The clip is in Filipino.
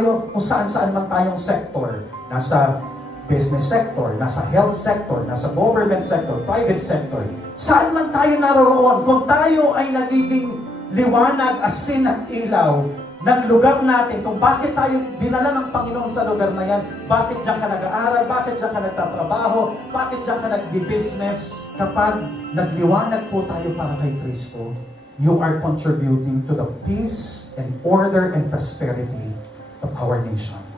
tayo, kung saan-saan man tayong sector, nasa business sector, nasa health sector, nasa government sector, private sector, saan man tayo naroroon, kung tayo ay nagiging liwanag, asin at ilaw ng lugar natin, kung bakit tayo dinala ng Panginoon sa lugar na yan, bakit diyan ka nag-aaral, bakit diyan ka nagtatrabaho, bakit diyan ka nag-business, kapag nagliwanag po tayo para kay Kristo, you are contributing to the peace and order and prosperity of our nation.